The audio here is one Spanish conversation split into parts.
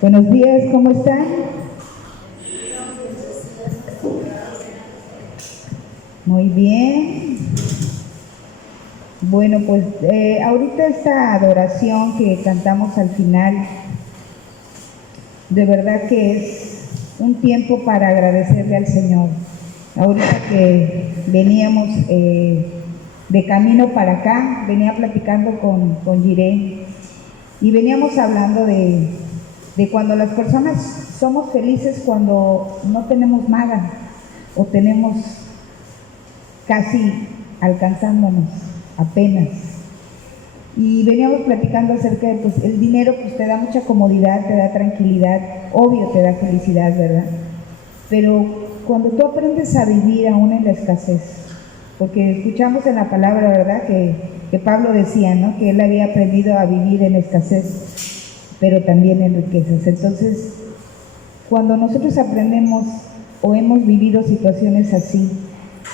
Buenos días, ¿cómo están? Muy bien. Bueno, pues ahorita esta adoración que cantamos al final, de verdad que es un tiempo para agradecerle al Señor. Ahorita que veníamos de camino para acá, venía platicando con Jiré y veníamos hablando de cuando las personas somos felices cuando no tenemos nada o tenemos casi alcanzándonos apenas. Y veníamos platicando acerca de, pues, el dinero pues te da mucha comodidad, te da tranquilidad, obvio te da felicidad, ¿verdad? Pero cuando tú aprendes a vivir aún en la escasez, porque escuchamos en la palabra, ¿verdad? Que Pablo decía, ¿no? Que él había aprendido a vivir en escasez, pero también en riquezas. Entonces, cuando nosotros aprendemos o hemos vivido situaciones así,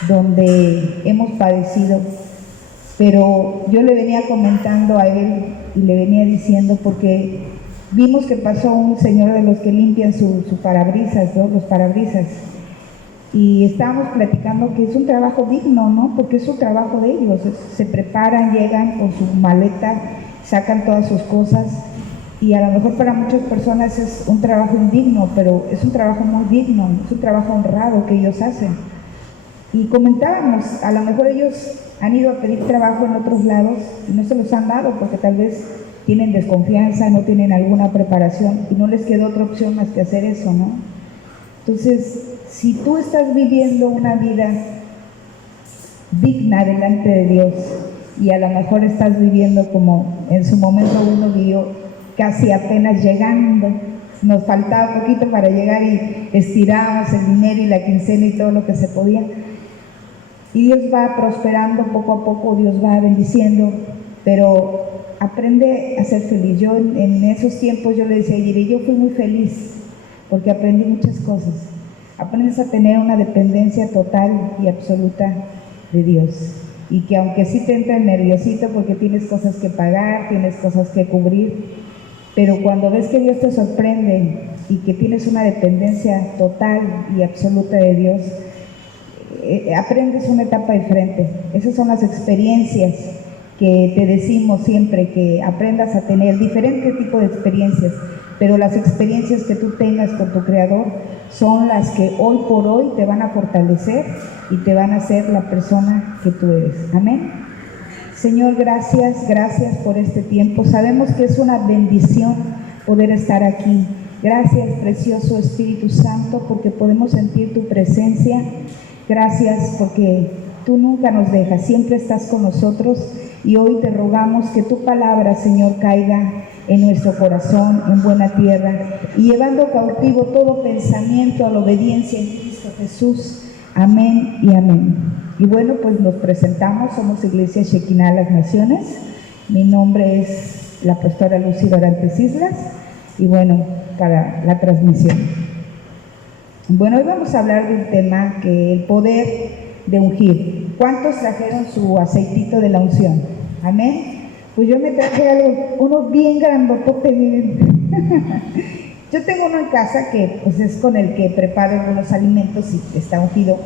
donde hemos padecido, pero yo le venía comentando a él y le venía diciendo, porque vimos que pasó un señor de los que limpian su parabrisas, ¿no? Los parabrisas, y estábamos platicando que es un trabajo digno, ¿no? Porque es un trabajo de ellos, se preparan, llegan con su maleta, sacan todas sus cosas, y a lo mejor para muchas personas es un trabajo indigno, pero es un trabajo muy digno, es un trabajo honrado que ellos hacen. Y comentábamos, a lo mejor ellos han ido a pedir trabajo en otros lados y no se los han dado porque tal vez tienen desconfianza, no tienen alguna preparación y no les queda otra opción más que hacer eso, ¿no? Entonces, si tú estás viviendo una vida digna delante de Dios y a lo mejor estás viviendo como en su momento uno vivió, casi apenas llegando, nos faltaba poquito para llegar y estiramos el dinero y la quincena y todo lo que se podía, y Dios va prosperando poco a poco, Dios va bendiciendo, pero aprende a ser feliz. Yo en esos tiempos yo le decía, y yo fui muy feliz porque aprendí muchas cosas. Aprendes a tener una dependencia total y absoluta de Dios, y que aunque sí te entra el nerviosito porque tienes cosas que pagar, tienes cosas que cubrir, pero cuando ves que Dios te sorprende y que tienes una dependencia total y absoluta de Dios, aprendes una etapa diferente. Esas son las experiencias que te decimos siempre, que aprendas a tener diferentes tipos de experiencias, pero las experiencias que tú tengas con tu Creador son las que hoy por hoy te van a fortalecer y te van a hacer la persona que tú eres. Amén. Señor, gracias por este tiempo. Sabemos que es una bendición poder estar aquí. Gracias, precioso Espíritu Santo, porque podemos sentir tu presencia. Gracias porque tú nunca nos dejas, siempre estás con nosotros, y hoy te rogamos que tu palabra, Señor, caiga en nuestro corazón, en buena tierra, y llevando cautivo todo pensamiento a la obediencia en Cristo Jesús. Amén y amén. Y bueno, pues nos presentamos, somos Iglesia Shekinah Las Naciones. Mi nombre es la pastora Lucy Dorantes Islas, y bueno, para la transmisión. Bueno, hoy vamos a hablar de un tema, que el poder de ungir. ¿Cuántos trajeron su aceitito de la unción? Amén. Pues yo me traje uno bien grandotote, miren. Yo tengo uno en casa que pues es con el que preparo algunos alimentos y está ungido,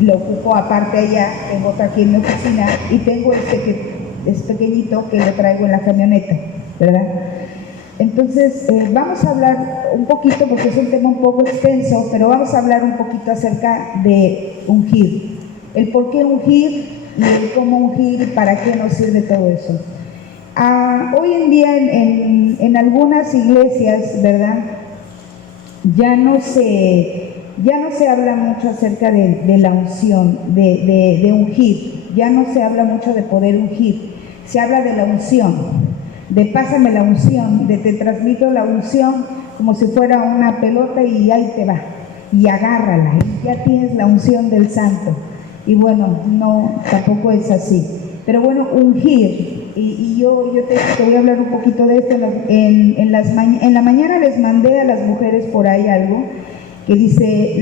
y lo ocupo aparte allá. Tengo otro aquí en mi oficina y tengo este que es pequeñito, que lo traigo en la camioneta, ¿verdad? Entonces, vamos a hablar un poquito, porque es un tema un poco extenso, pero vamos a hablar un poquito acerca de ungir, el por qué ungir y el cómo ungir y para qué nos sirve todo eso. Hoy en día en algunas iglesias, ¿verdad?, ya no se habla mucho acerca de la unción, de ungir. Ya no se habla mucho de poder ungir, se habla de la unción, de pásame la unción, de te transmito la unción como si fuera una pelota y ahí te va, y agárrala, y ya tienes la unción del santo. Y bueno, no, tampoco es así. Pero bueno, ungir, y yo te voy a hablar un poquito de esto. En la mañana les mandé a las mujeres por ahí algo que dice,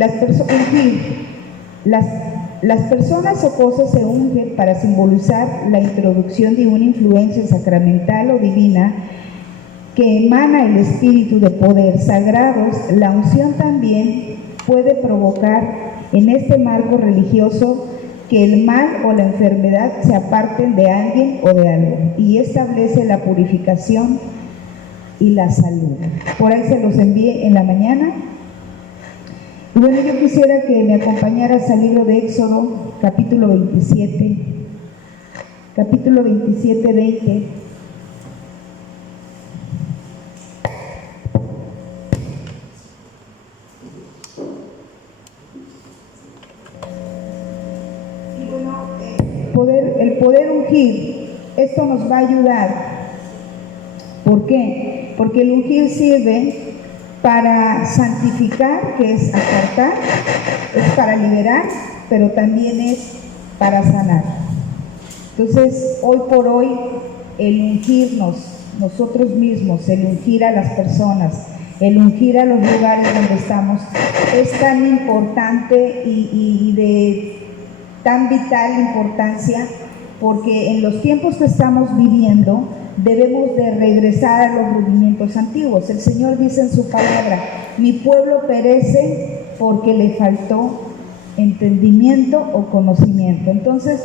las personas o cosas se ungen para simbolizar la introducción de una influencia sacramental o divina que emana el espíritu de poder sagrados, la unción también puede provocar en este marco religioso que el mal o la enfermedad se aparten de alguien o de algo y establece la purificación y la salud. Por ahí se los envié en la mañana. Y bueno, yo quisiera que me acompañaras al libro de Éxodo, capítulo 27, 20. El poder ungir, esto nos va a ayudar. ¿Por qué? Porque el ungir sirve para santificar, que es apartar, es para liberar, pero también es para sanar. Entonces, hoy por hoy, el ungirnos nosotros mismos, el ungir a las personas, el ungir a los lugares donde estamos, es tan importante y de tan vital importancia, porque en los tiempos que estamos viviendo debemos de regresar a los rudimientos antiguos. El Señor dice en su palabra: mi pueblo perece porque le faltó entendimiento o conocimiento. Entonces,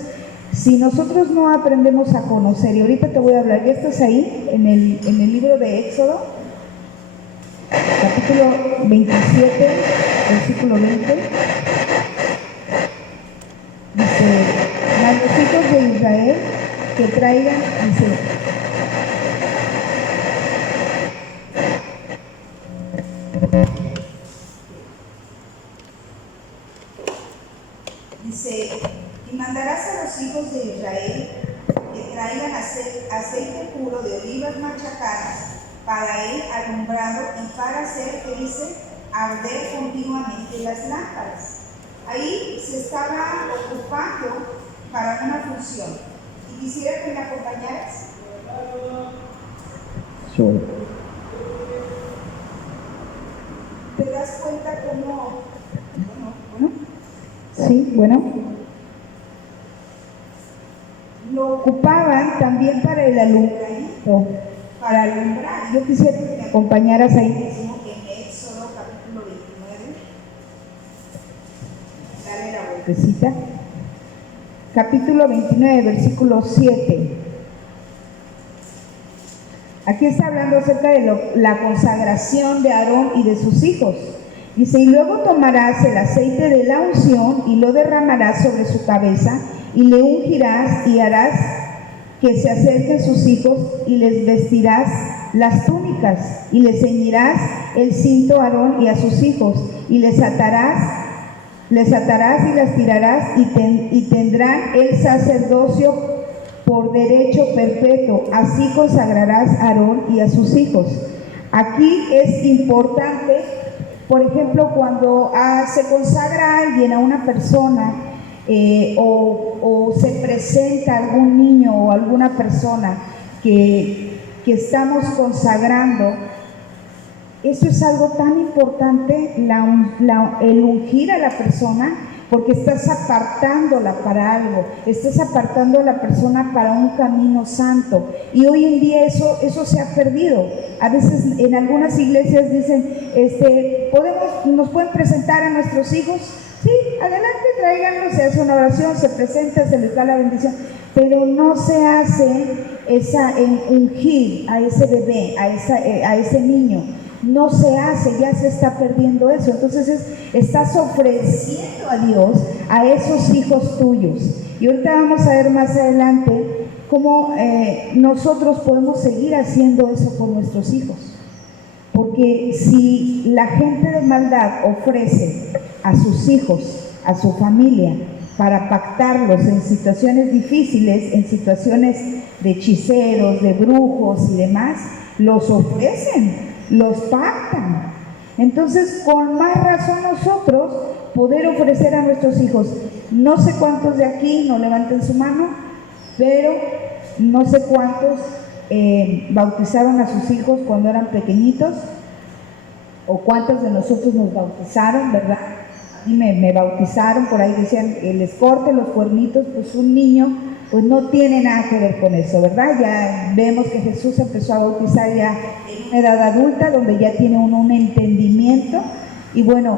si nosotros no aprendemos a conocer, y ahorita te voy a hablar, ya estás ahí en el libro de Éxodo, capítulo 27, versículo 20, dice: a los hijos de Israel que traigan, dice, y mandarás a los hijos de Israel que traigan aceite puro de olivas machacadas para el alumbrado y para hacer, que dice, arder continuamente las lámparas. Ahí se estaba ocupando para una función. Y quisiera que me acompañaras. Sí. ¿Te das cuenta cómo? Sí, bueno. Lo ocupaban también para el alumbramiento, para alumbrar. Yo quisiera que me acompañaras ahí mismo en Éxodo capítulo 29. Dale la vueltecita. Capítulo 29, versículo 7. Aquí está hablando acerca de la consagración de Aarón y de sus hijos. Dice: y luego tomarás el aceite de la unción y lo derramarás sobre su cabeza y le ungirás y harás que se acerquen sus hijos y les vestirás las túnicas y les ceñirás el cinto a Aarón y a sus hijos y les atarás y las tirarás y tendrán el sacerdocio por derecho perpetuo. Así consagrarás a Aarón y a sus hijos. Aquí es importante, por ejemplo, cuando se consagra a alguien, a una persona, o se presenta algún niño o alguna persona que estamos consagrando. Eso es algo tan importante, el ungir a la persona, porque estás apartándola para algo, estás apartando a la persona para un camino santo. Y hoy en día eso se ha perdido. A veces en algunas iglesias dicen, ¿nos pueden presentar a nuestros hijos? Sí, adelante, tráiganlos, se hace una oración, se presenta, se les da la bendición, pero no se hace ungir a ese bebé, a ese niño. No se hace, ya se está perdiendo eso. Entonces estás ofreciendo a Dios a esos hijos tuyos. Y ahorita vamos a ver más adelante cómo nosotros podemos seguir haciendo eso por nuestros hijos. Porque si la gente de maldad ofrece a sus hijos, a su familia, para pactarlos en situaciones difíciles, en situaciones de hechiceros, de brujos y demás, los ofrecen, los pactan. Entonces, con más razón nosotros poder ofrecer a nuestros hijos. No sé cuántos de aquí, no levanten su mano, pero no sé cuántos bautizaron a sus hijos cuando eran pequeñitos, o cuántos de nosotros nos bautizaron, ¿verdad? A mí me bautizaron, por ahí decían, les corte los cuernitos, pues un niño pues no tiene nada que ver con eso, ¿verdad? Ya vemos que Jesús empezó a bautizar ya en una edad adulta, donde ya tiene uno un entendimiento, y bueno,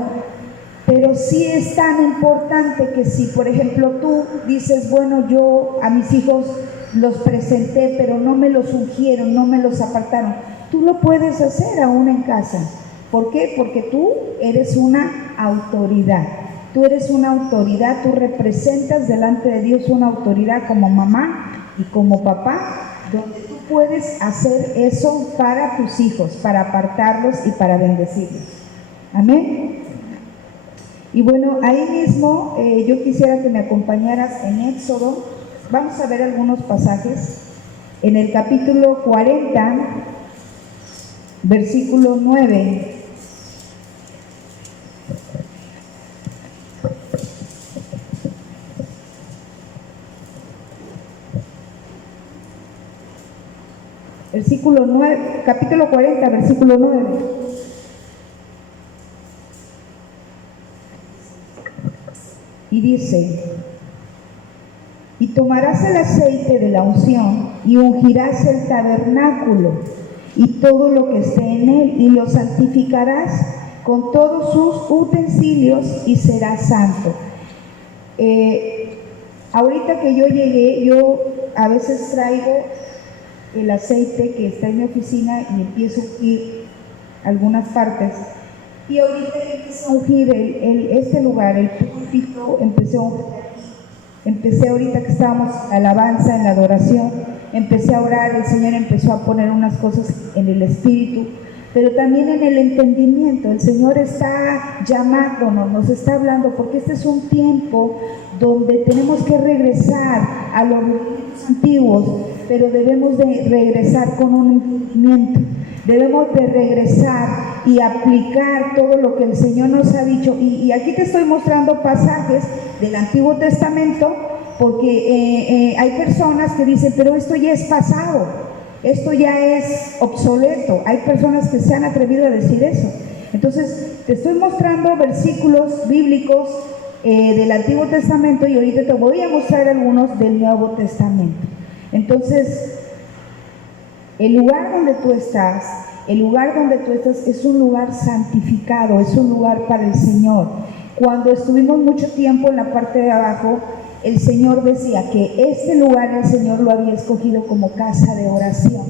pero sí es tan importante que si, por ejemplo, tú dices, bueno, yo a mis hijos los presenté, pero no me los ungieron, no me los apartaron, tú lo puedes hacer aún en casa. ¿Por qué? Porque tú eres una autoridad. Tú eres una autoridad, tú representas delante de Dios una autoridad como mamá y como papá, donde tú puedes hacer eso para tus hijos, para apartarlos y para bendecirlos. Amén. Y bueno, ahí mismo yo quisiera que me acompañaras en Éxodo. Vamos a ver algunos pasajes. En el capítulo 40, versículo 9. Versículo 9, capítulo 40, versículo 9. Y dice: y tomarás el aceite de la unción y ungirás el tabernáculo y todo lo que esté en él, y lo santificarás con todos sus utensilios y será santo. Ahorita que yo llegué, yo a veces traigo el aceite que está en mi oficina y empiezo a ungir algunas partes. Y ahorita empecé a ungir este lugar, el púlpito, empecé a ungir aquí. Empecé ahorita que estábamos en la alabanza, en la adoración, empecé a orar, el Señor empezó a poner unas cosas en el espíritu, pero también en el entendimiento. El Señor está llamándonos, nos está hablando, porque este es un tiempo donde tenemos que regresar a los movimientos antiguos, pero debemos de regresar con un entendimiento, debemos de regresar y aplicar todo lo que el Señor nos ha dicho. Y aquí te estoy mostrando pasajes del Antiguo Testamento, porque hay personas que dicen, pero esto ya es pasado, esto ya es obsoleto. Hay personas que se han atrevido a decir eso. Entonces te estoy mostrando versículos bíblicos del Antiguo Testamento, y ahorita te voy a mostrar algunos del Nuevo Testamento. Entonces, el lugar donde tú estás es un lugar santificado, es un lugar para el Señor. Cuando estuvimos mucho tiempo en la parte de abajo, el Señor decía que este lugar el Señor lo había escogido como casa de oración,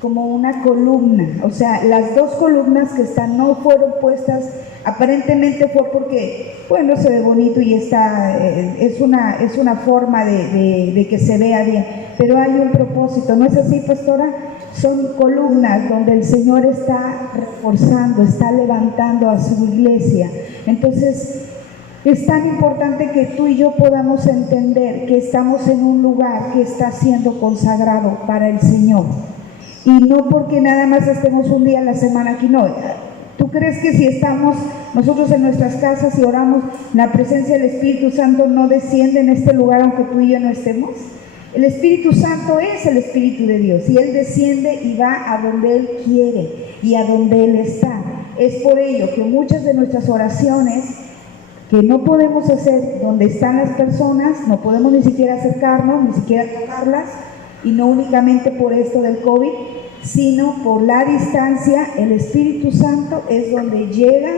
como una columna. O sea, las dos columnas que están no fueron puestas, aparentemente fue porque, bueno, se ve bonito y está, es una forma de que se vea bien, pero hay un propósito, ¿no es así, pastora? Son columnas donde el Señor está reforzando, está levantando a su iglesia. Entonces, es tan importante que tú y yo podamos entender que estamos en un lugar que está siendo consagrado para el Señor. Y no porque nada más estemos un día a la semana aquí, no. ¿Tú crees que si estamos nosotros en nuestras casas y oramos, la presencia del Espíritu Santo no desciende en este lugar aunque tú y yo no estemos? El Espíritu Santo es el Espíritu de Dios, y Él desciende y va a donde Él quiere y a donde Él está. Es por ello que muchas de nuestras oraciones que no podemos hacer donde están las personas, no podemos ni siquiera acercarnos, ni siquiera tocarlas, y no únicamente por esto del COVID, sino por la distancia. El Espíritu Santo es donde llega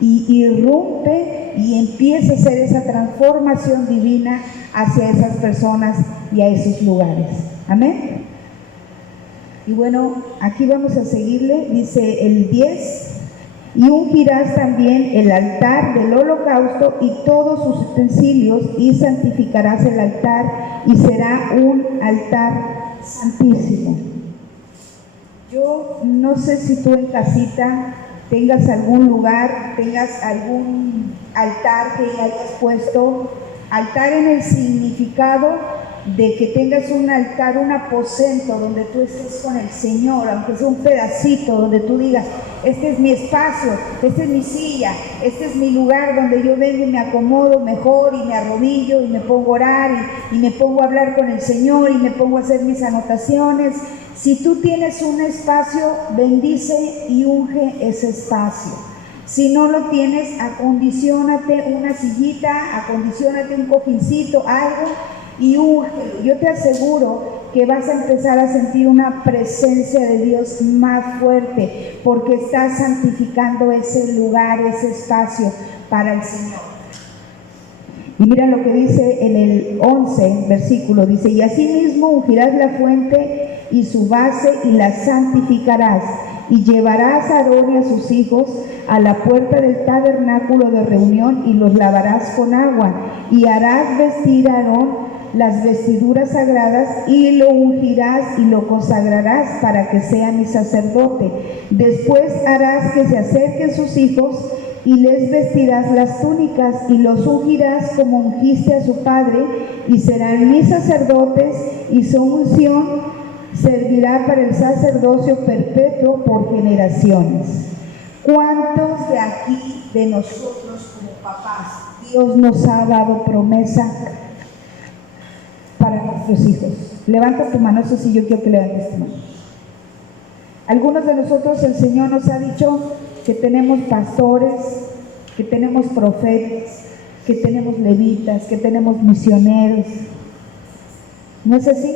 y irrumpe y empieza a hacer esa transformación divina hacia esas personas y a esos lugares. Amén. Y bueno, aquí vamos a seguirle. Dice el 10: y ungirás también el altar del holocausto y todos sus utensilios, y santificarás el altar, y será un altar santísimo. Yo no sé si tú en casita tengas algún lugar, tengas algún altar que hayas puesto, altar en el significado de que tengas un altar, un aposento donde tú estés con el Señor, aunque sea un pedacito donde tú digas, este es mi espacio, esta es mi silla, este es mi lugar donde yo vengo y me acomodo mejor y me arrodillo y me pongo a orar y me pongo a hablar con el Señor y me pongo a hacer mis anotaciones. Si tú tienes un espacio, bendice y unge ese espacio. Si no lo tienes, acondiciónate una sillita, acondiciónate un cojincito, algo, y úngelo. Yo te aseguro que vas a empezar a sentir una presencia de Dios más fuerte, porque estás santificando ese lugar, ese espacio para el Señor. Y mira lo que dice en el 11 versículo, dice: y asimismo ungirás la fuente y su base y la santificarás, y llevarás a Aarón y a sus hijos a la puerta del tabernáculo de reunión y los lavarás con agua, y harás vestir a Aarón las vestiduras sagradas y lo ungirás y lo consagrarás para que sea mi sacerdote. Después harás que se acerquen sus hijos y les vestirás las túnicas y los ungirás como ungiste a su padre, y serán mis sacerdotes, y su unción servirá para el sacerdocio perpetuo por generaciones. ¿Cuántos de aquí, de nosotros como papás, Dios nos ha dado promesa para nuestros hijos? Levanta tu mano, eso sí, yo quiero que levantes tu mano. Algunos de nosotros el Señor nos ha dicho que tenemos pastores, que tenemos profetas, que tenemos levitas, que tenemos misioneros. ¿No es así?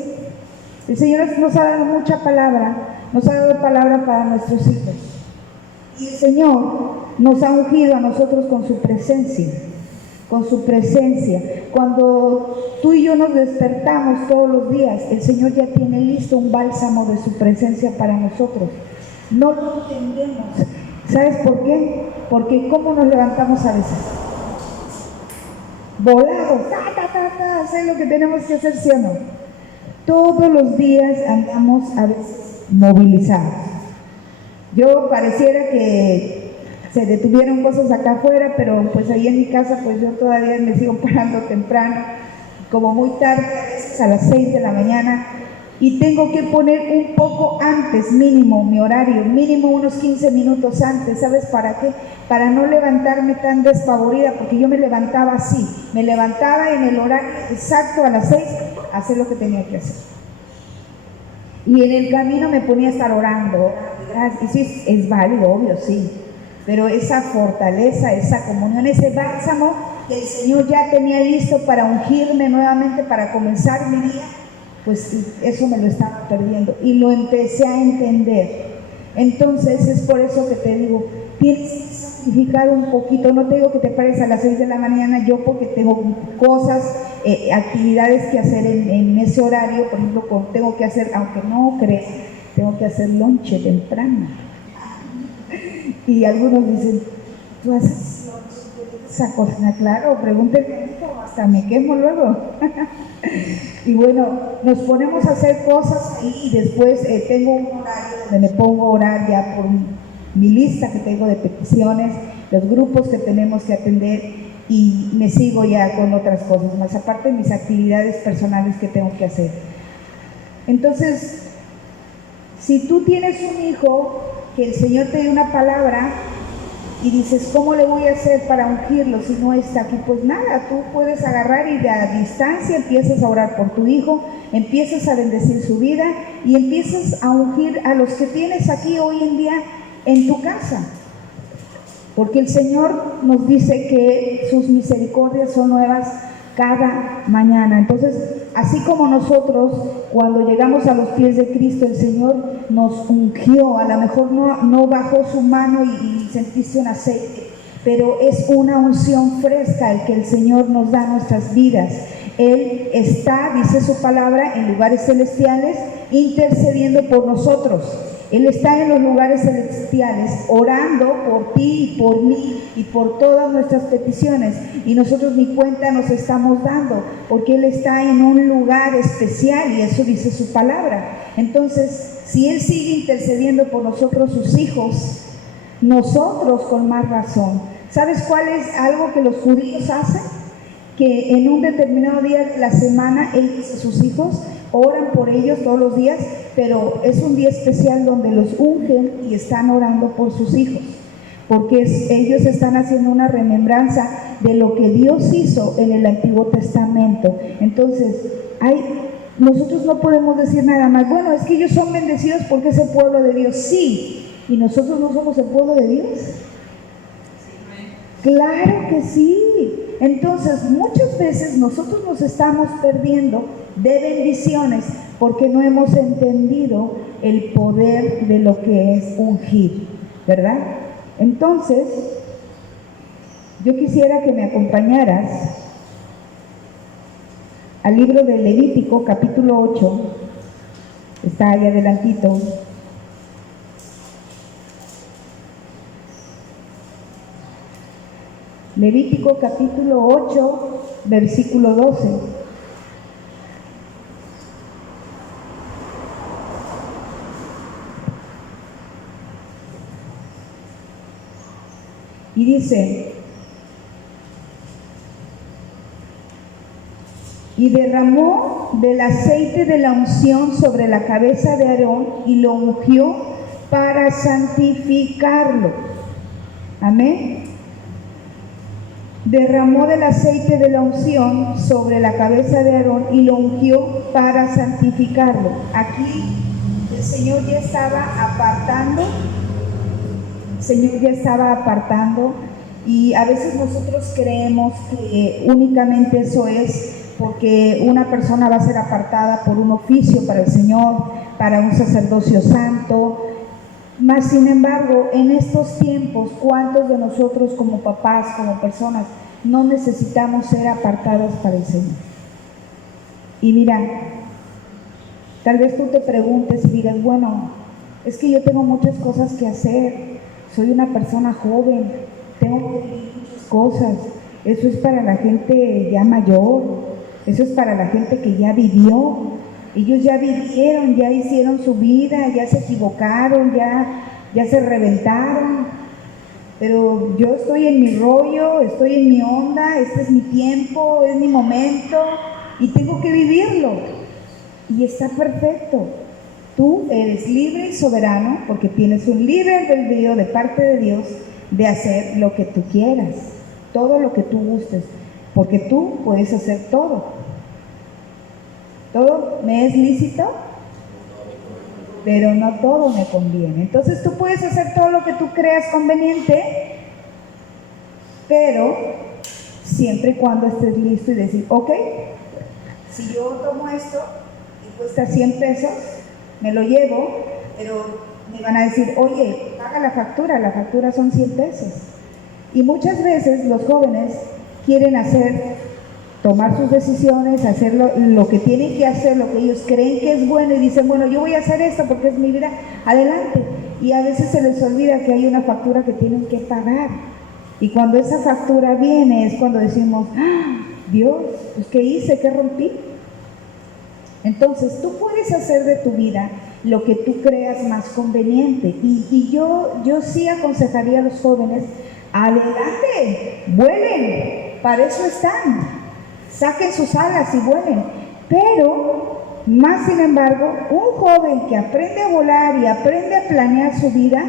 El Señor nos ha dado mucha palabra, nos ha dado palabra para nuestros hijos. Y el Señor nos ha ungido a nosotros con su presencia, con su presencia. Cuando tú y yo nos despertamos todos los días, el Señor ya tiene listo un bálsamo de su presencia para nosotros. No lo entendemos. ¿Sabes por qué? Porque ¿cómo nos levantamos a veces? Volados, hacer lo que tenemos que hacer, ¿sí o no? Todos los días andamos a veces movilizados. Yo pareciera que se detuvieron cosas acá afuera, pero pues ahí en mi casa pues yo todavía me sigo parando temprano, como muy tarde, a veces a las 6 de la mañana, y tengo que poner un poco antes, mínimo, mi horario, mínimo unos 15 minutos antes. ¿Sabes para qué? Para no levantarme tan despavorida, porque yo me levantaba así, me levantaba en el horario exacto a las 6, a hacer lo que tenía que hacer. Y en el camino me ponía a estar orando, y sí, es válido, obvio, sí, pero esa fortaleza, esa comunión, ese bálsamo que el Señor ya tenía listo para ungirme nuevamente, para comenzar mi día, pues eso me lo estaba perdiendo y lo empecé a entender. Entonces es por eso que te digo, tienes que sacrificar un poquito. No te digo que te pares a las 6 de la mañana, yo porque tengo cosas, actividades que hacer en ese horario. Por ejemplo, tengo que hacer, aunque no creas, tengo que hacer lonche temprano. Y algunos dicen, ¿tú haces esa cosa? Claro, pregúnteme, hasta me quemo luego. Y bueno, nos ponemos a hacer cosas y después tengo un horario donde me pongo a orar ya por mi lista que tengo de peticiones, los grupos que tenemos que atender, y me sigo ya con otras cosas más, aparte de mis actividades personales que tengo que hacer. Entonces, si tú tienes un hijo que el Señor te dio una palabra y dices, ¿cómo le voy a hacer para ungirlo si no está aquí? Pues nada, tú puedes agarrar y de a distancia empiezas a orar por tu hijo, empiezas a bendecir su vida y empiezas a ungir a los que tienes aquí hoy en día en tu casa. Porque el Señor nos dice que sus misericordias son nuevas cada mañana. Entonces, así como nosotros cuando llegamos a los pies de Cristo, el Señor nos ungió, a lo mejor no bajó su mano y sentiste un aceite, pero es una unción fresca el que el Señor nos da a nuestras vidas. Él está, dice su palabra, en lugares celestiales intercediendo por nosotros. Él está en los lugares celestiales orando por ti y por mí y por todas nuestras peticiones, y nosotros ni cuenta nos estamos dando, porque Él está en un lugar especial y eso dice su palabra. Entonces, si Él sigue intercediendo por nosotros, sus hijos, nosotros con más razón. ¿Sabes cuál es algo que los judíos hacen? Que en un determinado día de la semana ellos y sus hijos oran por ellos todos los días, pero es un día especial donde los ungen y están orando por sus hijos, porque ellos están haciendo una remembranza de lo que Dios hizo en el Antiguo Testamento. Entonces, nosotros no podemos decir nada más, bueno, es que ellos son bendecidos porque es el pueblo de Dios. Sí, ¿y nosotros no somos el pueblo de Dios? Claro que sí. Entonces, muchas veces nosotros nos estamos perdiendo de bendiciones porque no hemos entendido el poder de lo que es ungir, ¿verdad? Entonces, yo quisiera que me acompañaras al libro de Levítico, capítulo 8, está ahí adelantito. Levítico capítulo 8, versículo 12. Y dice: y derramó del aceite de la unción sobre la cabeza de Aarón y lo ungió para santificarlo. Amén. Derramó del aceite de la unción sobre la cabeza de Aarón y lo ungió para santificarlo. Aquí el Señor ya estaba apartando, y a veces nosotros creemos que únicamente eso es porque una persona va a ser apartada por un oficio para el Señor, para un sacerdocio santo. Mas, sin embargo, en estos tiempos, ¿cuántos de nosotros como papás, como personas, no necesitamos ser apartados para el Señor? Y mira, tal vez tú te preguntes y digas: bueno, es que yo tengo muchas cosas que hacer, soy una persona joven, tengo que vivir muchas cosas. Eso es para la gente ya mayor, eso es para la gente que ya vivió. Ellos ya vivieron, ya hicieron su vida, ya se equivocaron, ya se reventaron. Pero yo estoy en mi rollo, estoy en mi onda, este es mi tiempo, es mi momento y tengo que vivirlo. Y está perfecto. Tú eres libre y soberano porque tienes un libre albedrío de parte de Dios de hacer lo que tú quieras, todo lo que tú gustes, porque tú puedes hacer todo. Todo me es lícito, pero no todo me conviene. Entonces tú puedes hacer todo lo que tú creas conveniente, pero siempre y cuando estés listo y decir: ok, si yo tomo esto y cuesta 100 pesos, me lo llevo, pero me van a decir: oye, paga la factura son 100 pesos. Y muchas veces los jóvenes quieren tomar sus decisiones, hacer lo que tienen que hacer, lo que ellos creen que es bueno, y dicen: bueno, yo voy a hacer esto porque es mi vida, adelante. Y a veces se les olvida que hay una factura que tienen que pagar. Y cuando esa factura viene es cuando decimos: ¡ah, Dios! Pues ¿qué hice? ¿Qué rompí? Entonces tú puedes hacer de tu vida lo que tú creas más conveniente. Y yo sí aconsejaría a los jóvenes: adelante, vuelen, para eso están. Saquen sus alas y vuelen. Pero, más sin embargo, un joven que aprende a volar y aprende a planear su vida,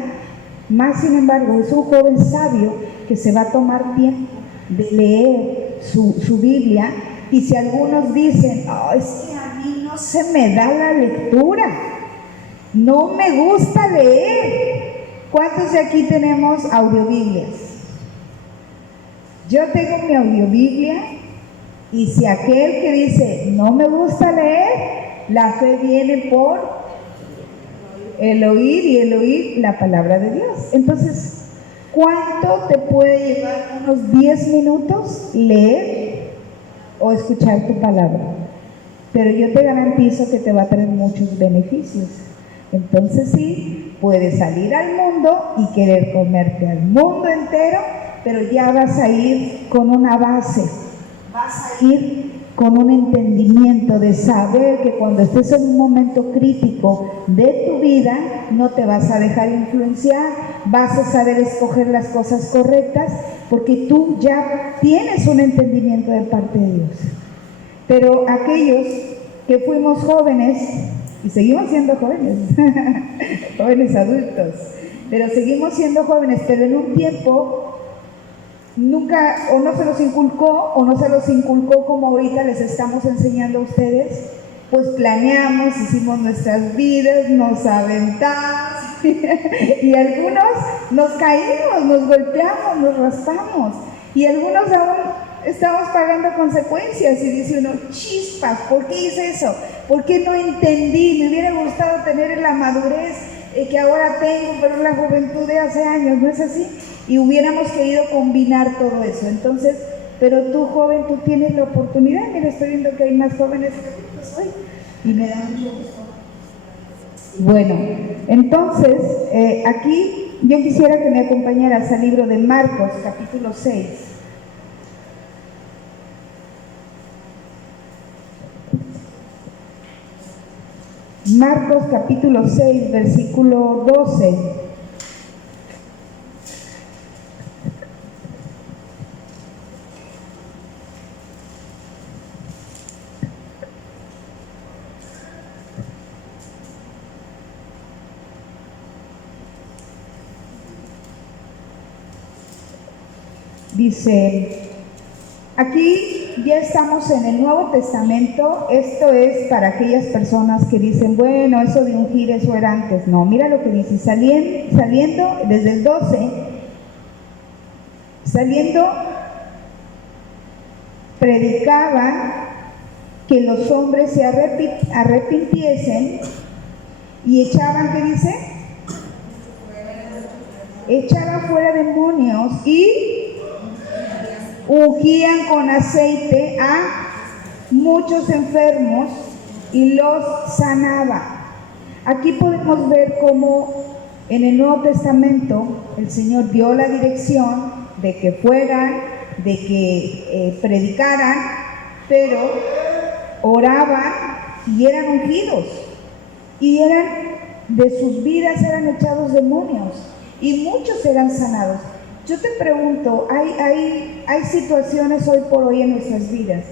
más sin embargo, es un joven sabio que se va a tomar tiempo de leer su Biblia. Y si algunos dicen: oh, es que a mí no se me da la lectura, no me gusta leer. ¿Cuántos de aquí tenemos audiobiblias? Yo tengo mi audiobiblia. Y si aquel que dice: no me gusta leer, la fe viene por el oír, y el oír la palabra de Dios. Entonces, ¿cuánto te puede llevar? ¿Unos 10 minutos leer o escuchar tu palabra? Pero yo te garantizo que te va a traer muchos beneficios. Entonces sí, puedes salir al mundo y querer comerte al mundo entero, pero ya vas a ir con una base. Vas a ir con un entendimiento de saber que cuando estés en un momento crítico de tu vida, no te vas a dejar influenciar, vas a saber escoger las cosas correctas, porque tú ya tienes un entendimiento de parte de Dios. Pero aquellos que fuimos jóvenes, y seguimos siendo jóvenes, jóvenes adultos, pero seguimos siendo jóvenes, pero en un tiempo nunca, o no se los inculcó como ahorita les estamos enseñando a ustedes. Pues planeamos, hicimos nuestras vidas, nos aventamos y algunos nos caímos, nos golpeamos, nos raspamos, y algunos aún estamos pagando consecuencias y dice uno, chispas, ¿por qué hice eso? ¿Por qué no entendí? Me hubiera gustado tener la madurez que ahora tengo, pero la juventud de hace años, ¿no es así? Y hubiéramos querido combinar todo eso. Entonces, pero tú, joven, tú tienes la oportunidad. Mira, estoy viendo que hay más jóvenes que hoy y me da mucho gusto. Bueno, entonces, aquí yo quisiera que me acompañaras al libro de Marcos, capítulo 6. Marcos capítulo 6, versículo 12. Dice, aquí ya estamos en el Nuevo Testamento. Esto es para aquellas personas que dicen, bueno, eso de ungir, eso era antes. No, mira lo que dice, saliendo desde el 12, predicaban que los hombres se arrepintiesen y echaban, ¿qué dice? Echaban fuera demonios y ungían con aceite a muchos enfermos y los sanaba. Aquí podemos ver cómo en el Nuevo Testamento el Señor dio la dirección de que fueran, de que predicaran, pero oraban y eran ungidos, y eran, de sus vidas eran echados demonios y muchos eran sanados. Yo te pregunto, hay situaciones hoy por hoy en nuestras vidas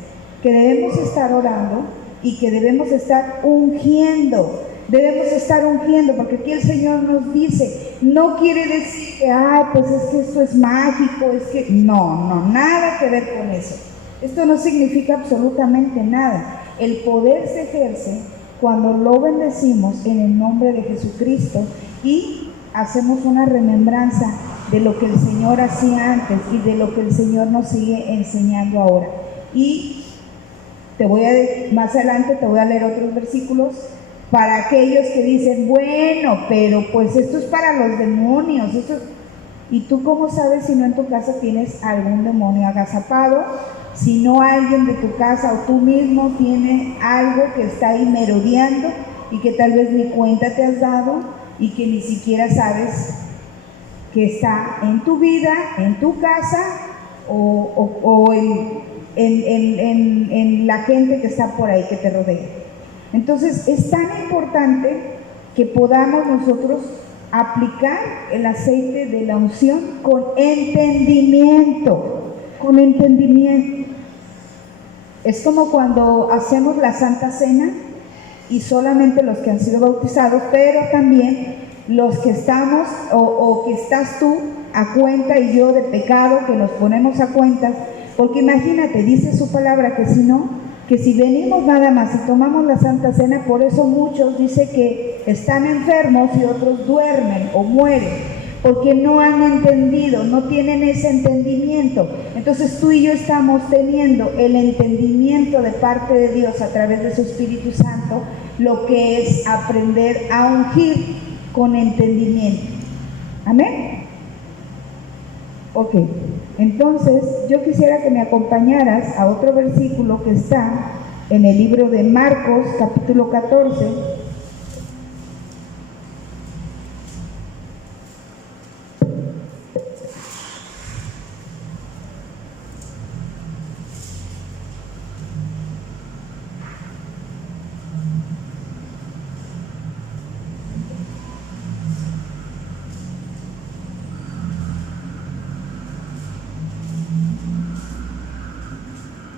que debemos estar orando y que debemos estar ungiendo. Debemos estar ungiendo, porque aquí el Señor nos dice, no quiere decir que, pues es que esto es mágico, es que, no, nada que ver con eso. Esto no significa absolutamente nada. El poder se ejerce cuando lo bendecimos en el nombre de Jesucristo y hacemos una remembranza de lo que el Señor hacía antes y de lo que el Señor nos sigue enseñando ahora. Y más adelante te voy a leer otros versículos para aquellos que dicen, bueno, pero pues esto es para los demonios. ¿Y tú cómo sabes si no en tu casa tienes algún demonio agazapado? Si no alguien de tu casa o tú mismo tiene algo que está ahí merodeando y que tal vez ni cuenta te has dado y que ni siquiera sabes que está en tu vida, en tu casa o en la gente que está por ahí, que te rodea. Entonces es tan importante que podamos nosotros aplicar el aceite de la unción con entendimiento, Es como cuando hacemos la Santa Cena y solamente los que han sido bautizados, pero también los que estamos o que estás tú a cuenta y yo de pecado, que nos ponemos a cuentas, porque imagínate, dice su palabra que si venimos nada más y tomamos la Santa Cena, por eso muchos dice que están enfermos y otros duermen o mueren, porque no han entendido, no tienen ese entendimiento. Entonces tú y yo estamos teniendo el entendimiento de parte de Dios a través de su Espíritu Santo, lo que es aprender a ungir con entendimiento. Amén. Ok, entonces yo quisiera que me acompañaras a otro versículo que está en el libro de Marcos, capítulo 14.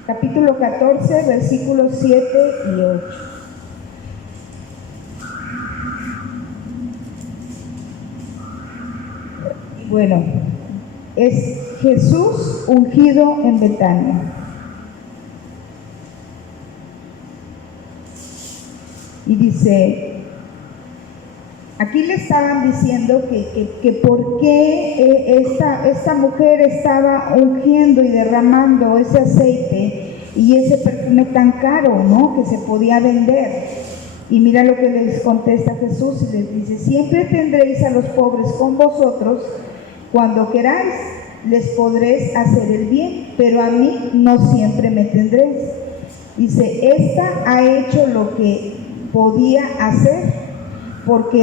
Capítulo 14, versículos 7 y 8. Y bueno, es Jesús ungido en Betania. Y dice, Aquí le estaban diciendo que por qué esta mujer estaba ungiendo y derramando ese aceite y ese perfume tan caro, ¿no?, que se podía vender. Y mira lo que les contesta Jesús y les dice: siempre tendréis a los pobres con vosotros, cuando queráis les podréis hacer el bien, pero a mí no siempre me tendréis. Dice: esta ha hecho lo que podía hacer, porque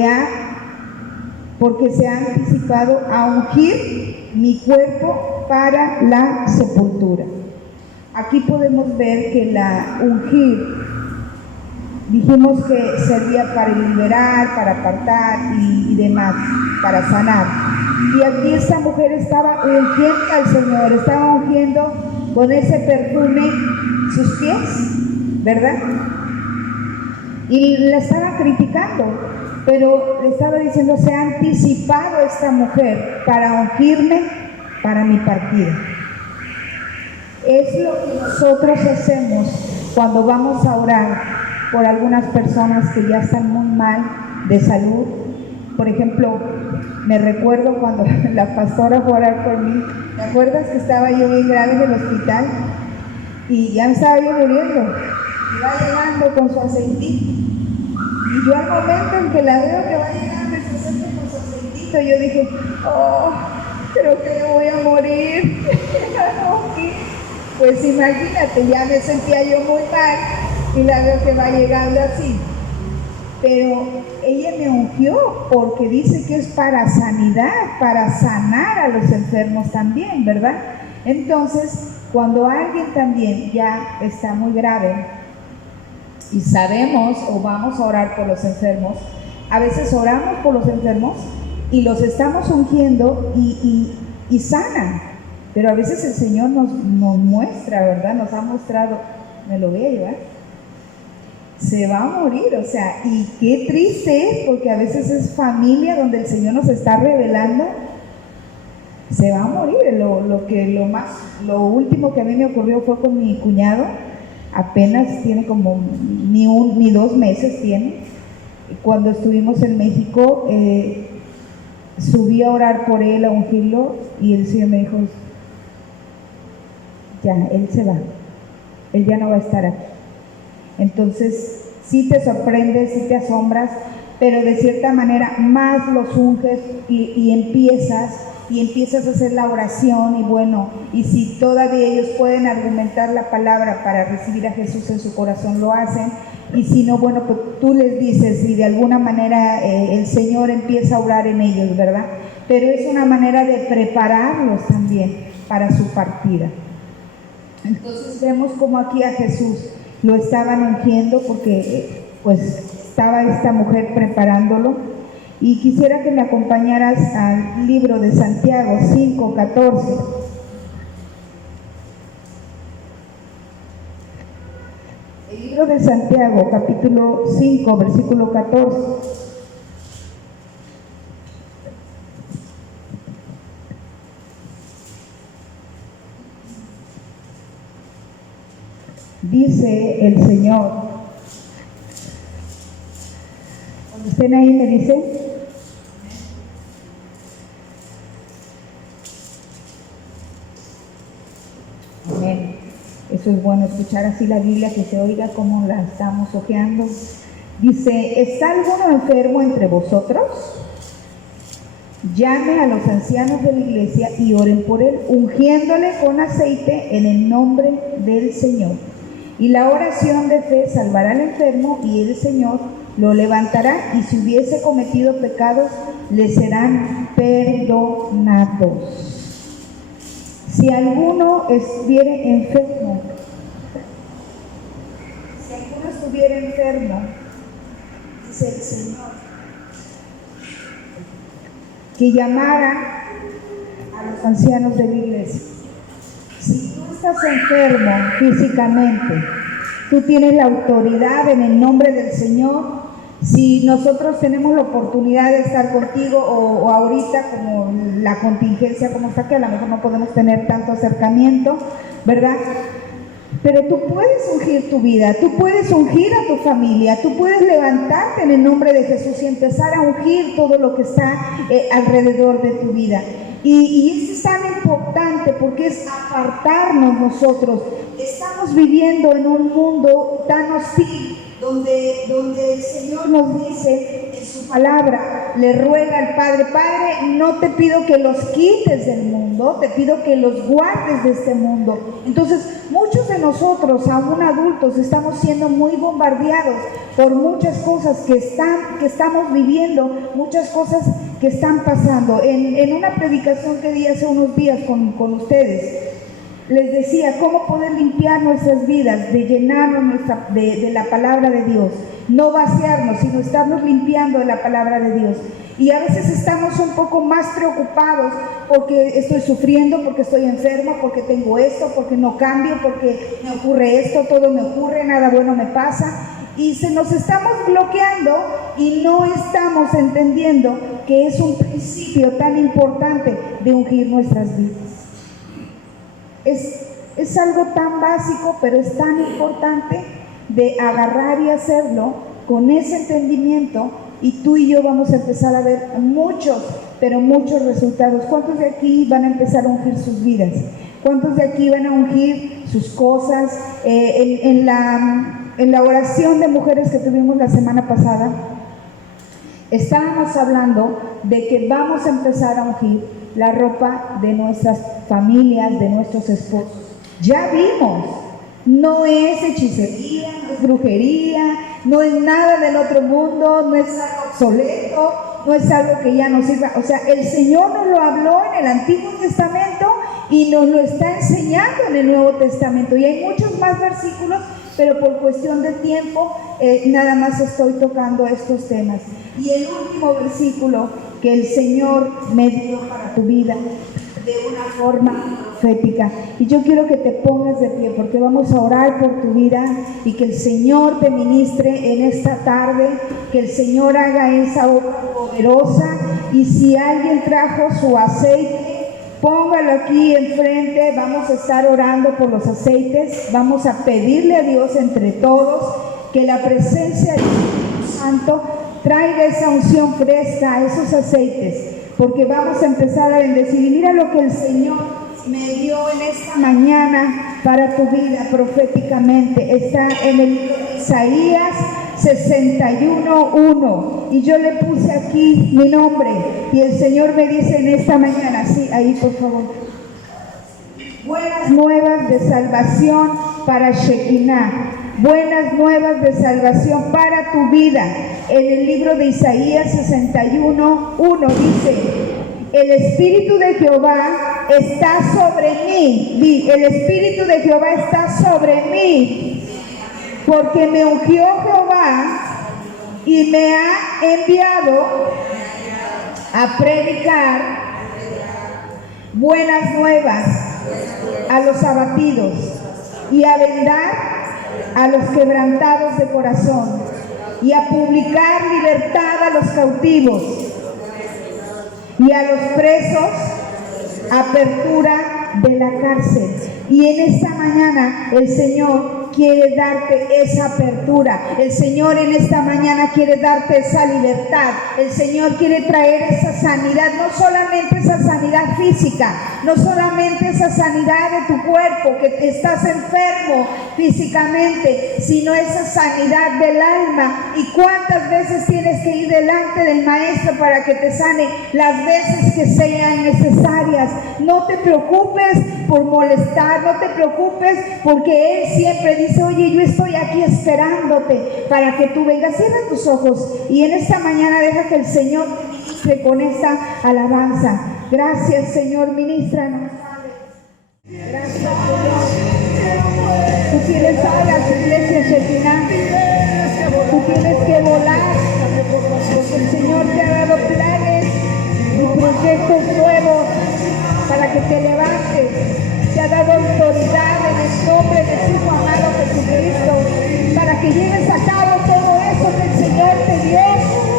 se ha anticipado a ungir mi cuerpo para la sepultura. Aquí podemos ver que la ungir, dijimos que servía para liberar, para apartar y demás, para sanar. Y aquí esta mujer estaba ungiendo al Señor, estaba ungiendo con ese perfume sus pies, ¿verdad? Y la estaba criticando, pero le estaba diciendo: se ha anticipado esta mujer para ungirme para mi partida. Es lo que nosotros hacemos cuando vamos a orar por algunas personas que ya están muy mal de salud. Por ejemplo, me recuerdo cuando la pastora fue a orar por mí. ¿Te acuerdas que estaba yo bien grave en el hospital? Y ya me estaba yo muriendo. Y va llegando con su aceitito. Y yo, al momento en que la veo que va llegando y se acerca con su aceitito, yo dije: oh, creo que me voy a morir. Pues imagínate, ya me sentía yo muy mal y la veo que va llegando así. Pero ella me ungió porque dice que es para sanidad, para sanar a los enfermos también, ¿verdad? Entonces, cuando alguien también ya está muy grave y sabemos o vamos a orar por los enfermos, a veces oramos por los enfermos y los estamos ungiendo y sanan. Pero a veces el Señor nos muestra, ¿verdad? Nos ha mostrado: me lo voy a llevar, se va a morir, o sea, y qué triste es, porque a veces es familia donde el Señor nos está revelando, se va a morir. Lo último que a mí me ocurrió fue con mi cuñado, apenas tiene como ni 2 meses tiene. Cuando estuvimos en México, subí a orar por él, a ungirlo, y el Señor me dijo: ya, él se va, él ya no va a estar aquí. Entonces, sí te sorprendes, sí te asombras, pero de cierta manera más los unges y empiezas a hacer la oración. Y bueno, y si todavía ellos pueden argumentar la palabra para recibir a Jesús en su corazón, lo hacen. Y si no, bueno, pues tú les dices y de alguna manera el Señor empieza a obrar en ellos, ¿verdad? Pero es una manera de prepararlos también para su partida. Entonces vemos como aquí a Jesús lo estaban ungiendo porque pues estaba esta mujer preparándolo. Y quisiera que me acompañaras al libro de Santiago 5:14. El libro de Santiago, capítulo 5, versículo 14. Dice el Señor, cuando estén ahí me dicen: amén. Eso es bueno, escuchar así la Biblia, que se oiga como la estamos hojeando. Dice: ¿está alguno enfermo entre vosotros? Llame a los ancianos de la iglesia y oren por él, ungiéndole con aceite en el nombre del Señor. Y la oración de fe salvará al enfermo, y el Señor lo levantará, y si hubiese cometido pecados, le serán perdonados. Si alguno estuviera enfermo, dice el Señor, que llamara a los ancianos de la iglesia. Si tú estás enfermo físicamente, tú tienes la autoridad en el nombre del Señor. Si nosotros tenemos la oportunidad de estar contigo o ahorita como la contingencia como está, que a lo mejor no podemos tener tanto acercamiento, ¿verdad? Pero tú puedes ungir tu vida, tú puedes ungir a tu familia, tú puedes levantarte en el nombre de Jesús y empezar a ungir todo lo que está alrededor de tu vida. Y eso es tan importante porque es apartarnos nosotros. Estamos viviendo en un mundo tan hostil donde el Señor nos dice en su palabra, le ruega al Padre: Padre, no te pido que los quites del mundo, te pido que los guardes de este mundo. Entonces, muchos de nosotros, aún adultos, estamos siendo muy bombardeados por muchas cosas que estamos viviendo, muchas cosas que están pasando. En una predicación que di hace unos días con ustedes, les decía cómo poder limpiar nuestras vidas, de llenarnos de la palabra de Dios, no vaciarnos, sino estarnos limpiando de la palabra de Dios. Y a veces estamos un poco más preocupados porque estoy sufriendo, porque estoy enfermo, porque tengo esto, porque no cambio, porque me ocurre esto, todo me ocurre, nada bueno me pasa. Y nos estamos bloqueando y no estamos entendiendo que es un principio tan importante de ungir nuestras vidas. Es algo tan básico, pero es tan importante de agarrar y hacerlo con ese entendimiento, y tú y yo vamos a empezar a ver muchos, pero muchos resultados. ¿Cuántos de aquí van a empezar a ungir sus vidas? ¿Cuántos de aquí van a ungir sus cosas? En la oración de mujeres que tuvimos la semana pasada, estábamos hablando de que vamos a empezar a ungir la ropa de nuestras familias, de nuestros esposos. Ya vimos, no es hechicería, no es brujería, no es nada del otro mundo, no es algo obsoleto, no es algo que ya no sirva. O sea, el Señor nos lo habló en el Antiguo Testamento y nos lo está enseñando en el Nuevo Testamento. Y hay muchos más versículos, pero por cuestión de tiempo nada más estoy tocando estos temas. Y el último versículo que el Señor me dio para tu vida de una forma profética. Y yo quiero que te pongas de pie porque vamos a orar por tu vida y que el Señor te ministre en esta tarde, que el Señor haga esa obra poderosa. Y si alguien trajo su aceite, póngalo aquí enfrente. Vamos a estar orando por los aceites. Vamos a pedirle a Dios entre todos que la presencia del Espíritu Santo traiga esa unción fresca a esos aceites, porque vamos a empezar a bendecir. Y mira lo que el Señor me dio en esta mañana para tu vida proféticamente. Está en el libro de Isaías 61:1, y yo le puse aquí mi nombre, y el Señor me dice en esta mañana, sí, ahí por favor: buenas nuevas de salvación para Shekinah, buenas nuevas de salvación para tu vida. En el libro de Isaías 61:1 dice: el Espíritu de Jehová está sobre mí. El Espíritu de Jehová está sobre mí, porque me ungió Jehová y me ha enviado a predicar buenas nuevas a los abatidos y a vendar a los quebrantados de corazón, y a publicar libertad a los cautivos, y a los presos apertura de la cárcel. Y en esta mañana el Señor quiere darte esa apertura. El Señor en esta mañana quiere darte esa libertad. El Señor quiere traer esa sanidad, no solamente esa sanidad física, no solamente esa sanidad de tu cuerpo, que estás enfermo físicamente, sino esa sanidad del alma. ¿Y cuántas veces tienes que ir delante del Maestro para que te sane? Las veces que sean necesarias. No te preocupes por molestar, no te preocupes, porque Él siempre dice: oye, yo estoy aquí esperándote para que tú vengas. Cierra tus ojos y en esta mañana deja que el Señor te ministre con esta alabanza. Gracias, Señor, ministranos. Gracias, Señor. Tú tienes alas, iglesia Shekinah. Tú tienes que volar, porque el Señor te ha dado planes y proyectos nuevos para que te levantes. Te ha dado autoridad en el nombre de su Hijo amado Jesucristo, para que lleves a cabo todo eso que el Señor te dio,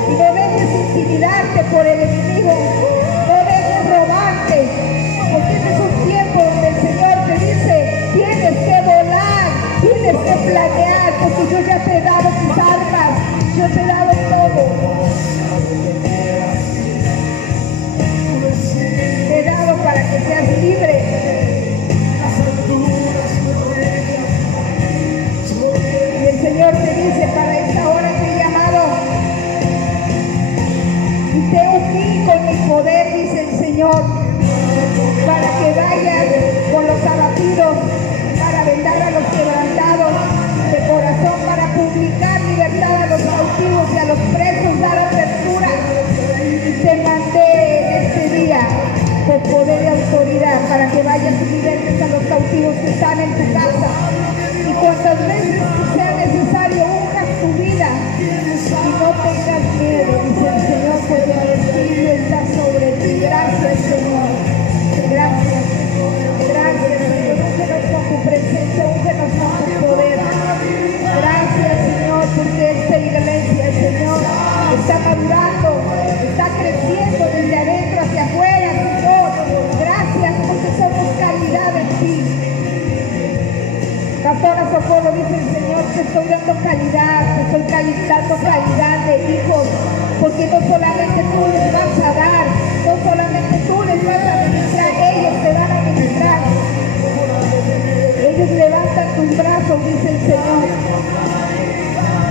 y no dejes intimidarte por el enemigo, no dejes robarte, porque este es un tiempo donde el Señor te dice: tienes que volar, planear, porque yo ya te he dado tus armas, yo te he dado todo. Te he dado para que seas libre. Y el Señor te dice, para esta hora te he llamado y te ungí con mi poder, dice el Señor, para que vayas con los abatidos, para vendar a los quebrantados de corazón, para publicar libertad a los cautivos y a los presos, dar apertura. Te mandé en este día con poder y autoridad para que vayas y libertes a los cautivos que están en tu casa. Y cuantas veces sea necesario, unjas tu vida y no tengas miedo, dice el Señor, porque el Espíritu está sobre ti. Gracias, Señor. Gracias, gracias, Señor. Úngenos con tu presencia, úngenos con tu poder. Gracias, Señor, porque esta iglesia, Señor, está madurando, está creciendo desde adentro hacia afuera, Señor. Gracias porque somos calidad en ti. Pastora Socorro, dice el Señor, te estoy dando calidad, te estoy dando calidad de hijos, porque no solamente tú les vas a dar, no solamente tú les vas a ministrar, ellos te van a ministrar. Ellos levantan tus brazos, dice el Señor,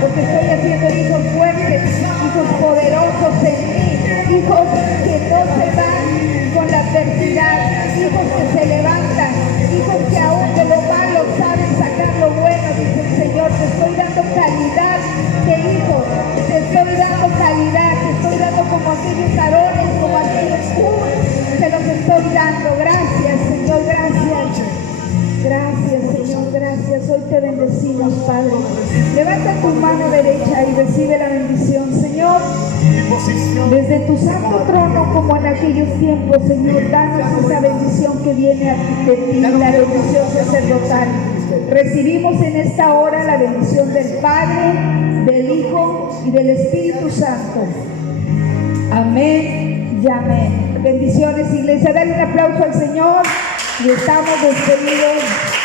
porque estoy haciendo hijos fuertes, hijos poderosos en mí, hijos que no se van con la adversidad, hijos que se levantan, hijos que aún de lo malo saben sacar lo bueno, dice el Señor. Te estoy dando calidad de hijos, te estoy dando calidad, te estoy dando como aquellos varones, como aquellos te los estoy dando. Gracias, Señor, gracias. Gracias, Señor, gracias. Hoy te bendecimos, Padre. Levanta tu mano derecha y recibe la bendición, Señor. Desde tu santo trono, como en aquellos tiempos, Señor, danos esa bendición que viene de ti, la bendición sacerdotal. Recibimos en esta hora la bendición del Padre, del Hijo y del Espíritu Santo. Amén y amén. Bendiciones, iglesia. Dale un aplauso al Señor y estamos despedidos.